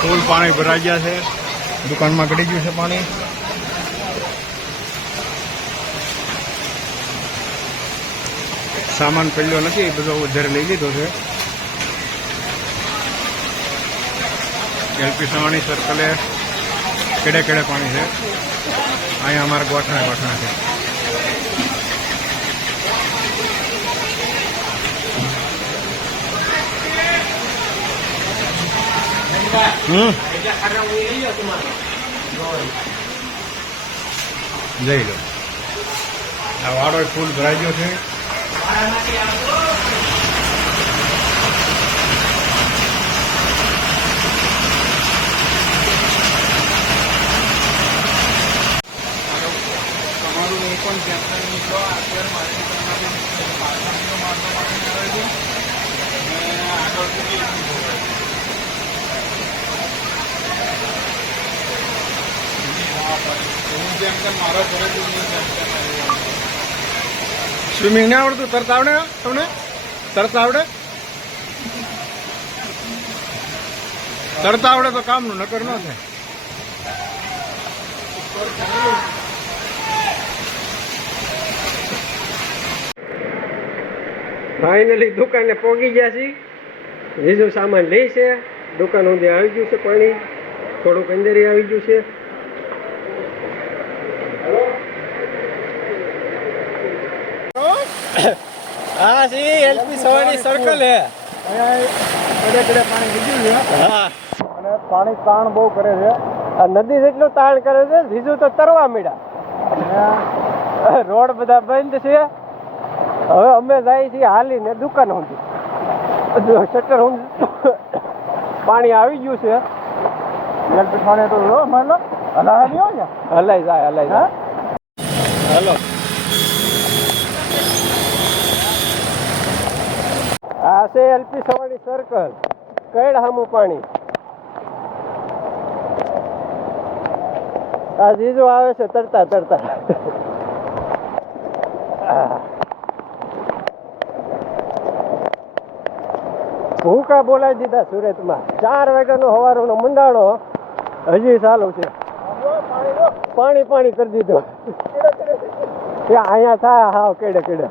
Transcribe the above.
ફૂલ પાણી ભરાઈ ગયા છે, દુકાનમાં ગળી ગયું છે પાણી. સામાન પડ્યો નથી, બધો ઉધાર લઈ લીધો છે. એલપી સવાણી સર્કલે કેડે કેડે પાણી છે. અહીંયા અમારા ગોઠણા ગોઠણા છે. જઈ લો. આ વાળો ફૂલ ભરાઈ ગયો છે. સ્વિમિંગ ના આવડતું? તરતા આવડે તમને? તરતા આવડે? તરતા આવડે તો કામનું, નકર ન થાય. ફાઇનલી દુકાને પહોંચી ગયા છીએ. બીજું સામાન લે છે. દુકાન સુધી આવી ગયું છે પાણી, થોડુંક અંદર આવી ગયું છે. હા સી એલપી સવાણી સર્કલ હે. કડે પાણી લીધું છે. હા, અને પાણી તાણ બહુ કરે છે. આ નદી જેટલું તાણ કરે છે. બીજું તો તરવા મીડા. રોડ બધા બંધ છે. હવે અમે જાય છીએ હાલીને દુકાન સુધી. શટર પાણી આવી ગયું છે. એલપી પાણી તો માનો હલાય નહીં હોય ને. હલાઈ જાય, હલાઈ જાય. હલો, આ છે એલપી સવાણી સર્કલ. કઈડ હામું પાણી. આ જીજો આવે છે તરતા તરતા. ભૂકા બોલાવી દીધા સુરતમાં. 4 વાગ્યાનો સવારનો મંડાણો હજી ચાલુ છે. પાણી પાણી કરી દીધું. અહીંયા થાય હાવ કેડે કેડે.